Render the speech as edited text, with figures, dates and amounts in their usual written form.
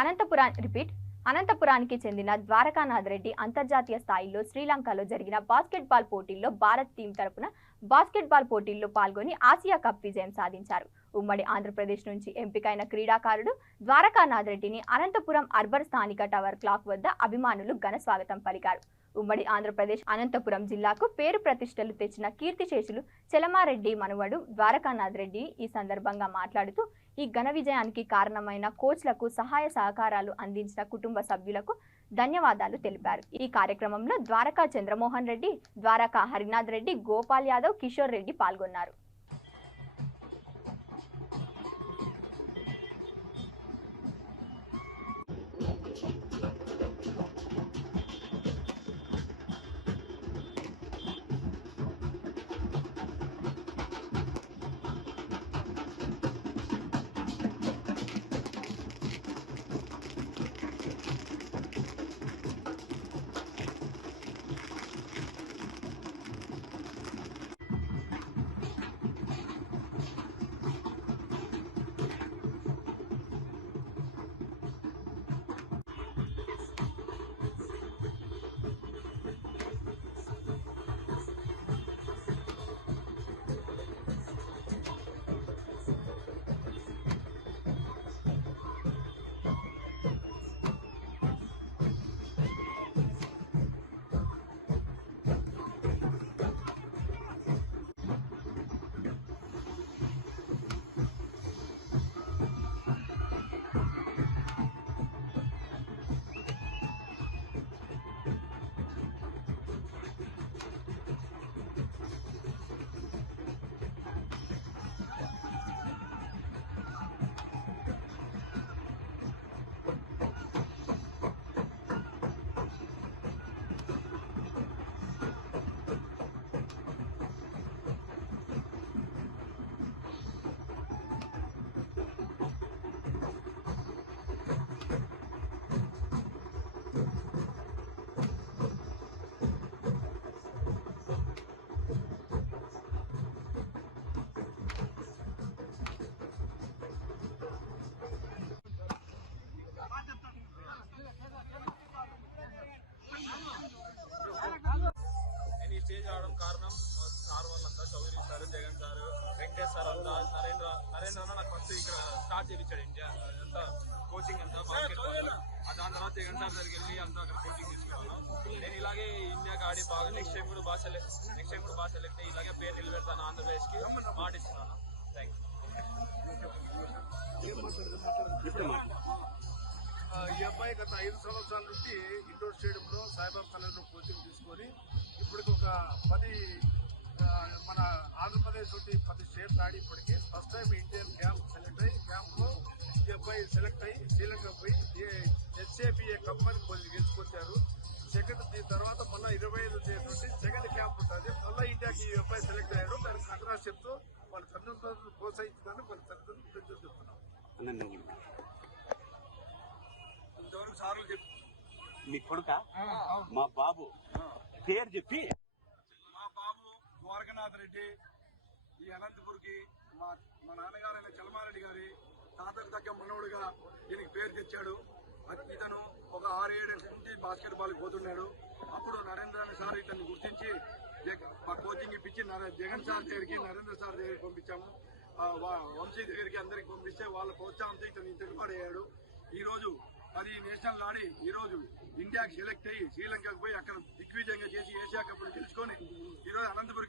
అనంతపురానికి చెందిన ద్వారకానాథ్ రెడ్డి అంతర్జాతీయ స్థాయిలో శ్రీలంకలో జరిగిన బాస్కెట్బాల్ పోటీల్లో భారత్ టీం తరపున బాస్కెట్బాల్ పోటీల్లో పాల్గొని ఆసియా కప్ విజయం సాధించారు. ఉమ్మడి ఆంధ్రప్రదేశ్ నుంచి ఎంపికైన క్రీడాకారుడు ద్వారకానాథ్ రెడ్డిని అనంతపురం అర్బన్ స్థానిక టవర్ క్లాక్ వద్ద అభిమానులు ఘన స్వాగతం పలికారు. ఉమ్మడి ఆంధ్రప్రదేశ్ అనంతపురం జిల్లాకు పేరు ప్రతిష్టలు తెచ్చిన కీర్తిశేషులు చలమారెడ్డి మనవడు ద్వారకానాథ్ రెడ్డి ఈ సందర్భంగా మాట్లాడుతూ ఈ ఘన విజయానికి కారణమైన కోచ్లకు సహాయ సహకారాలు అందించిన కుటుంబ సభ్యులకు ధన్యవాదాలు తెలిపారు. ఈ కార్యక్రమంలో ద్వారకా చంద్రమోహన్ రెడ్డి, ద్వారకా హరినాథ్ రెడ్డి, గోపాల్ యాదవ్, కిషోర్ రెడ్డి పాల్గొన్నారు. స్టేజ్ ఆడడం కారణం సార్ వాళ్ళంతా Chowdary sir, Jagan sir, Venkatesh sir అంతా, నరేంద్ర నాకు ఫస్ట్ ఇక్కడ స్టార్ట్ చేయించాడు. ఇండియా అంతా కోచింగ్ అంతా బాస్కెట్బాల్. దాని తర్వాత జగన్ సార్ దగ్గరికి వెళ్ళి అంతా అక్కడ కోచింగ్ తీసుకున్నాను. నేను ఇలాగే ఇండియాకి ఆడి బాగా నెక్స్ట్ టైం కూడా బాగా సెలెక్ట్ అయ్యి ఇలాగే పేరు నిలబెడతాను ఆంధ్రప్రదేశ్కి మాటిస్తున్నాను. Thank you. ఈ అబ్బాయి గత 5 సంవత్సరాల నుండి ఇండోర్ స్టేడియంలో సాయిబాబా కళలో కోచింగ్ తీసుకొని ఇప్పటికి ఒక 10 మన ఆంధ్రప్రదేశ్ నుండి 10 స్టేట్స్ ఆడి ఇప్పటికి first time Indian camp select అయ్యి క్యాంప్లో ఈ అబ్బాయి సెలెక్ట్ అయ్యి శ్రీలంక పోయి HABA కప్ అని గెలుచుకొచ్చారు. సెకండ్ దీని తర్వాత మళ్ళీ 25 డేస్ నుండి సెకండ్ క్యాంప్ ఉంటుంది. మళ్ళీ ఇండియాకి ఈ అబ్బాయి సెలెక్ట్ అయ్యారు. దానికి కంగ్రాట్స్ చెప్తూ వాళ్ళ తల్లిదండ్రులను ప్రోత్సహించడానికి వాళ్ళ తల్లిదండ్రులు చెప్తున్నాం. మీ కొడుక మా బాబు పేరు చెప్పి మా బాబు ద్వారకానాథ్ రెడ్డి ఈ అనంతపూర్కి మా నాన్నగారైన చలమారెడ్డి గారి తాతకు తగ్గ మనవుడిగా దీనికి పేరు తెచ్చాడు. ఇతను ఒక 6-7 నుంచి బాస్కెట్బాల్ పోతున్నాడు. అప్పుడు నరేంద్ర సార్ ఇతన్ని గుర్తించి మా కోచింగ్ ఇప్పించి జగన్ సార్ దగ్గరికి, నరేంద్ర సార్ దగ్గరికి పంపించాము. వంశీ దగ్గరికి అందరికి పంపిస్తే వాళ్ళ ప్రోత్సాహంతో ఇతను ఇంతటిపాడయ్యాడు. ఈరోజు 10 నేషనల్ ఆడి ఈరోజు ఇండియాకి సెలెక్ట్ అయ్యి శ్రీలంకకు పోయి అక్కడ దిగ్విజయంగా చేసి ఏషియా కప్ను గెలుచుకొని ఈరోజు అనంతపురం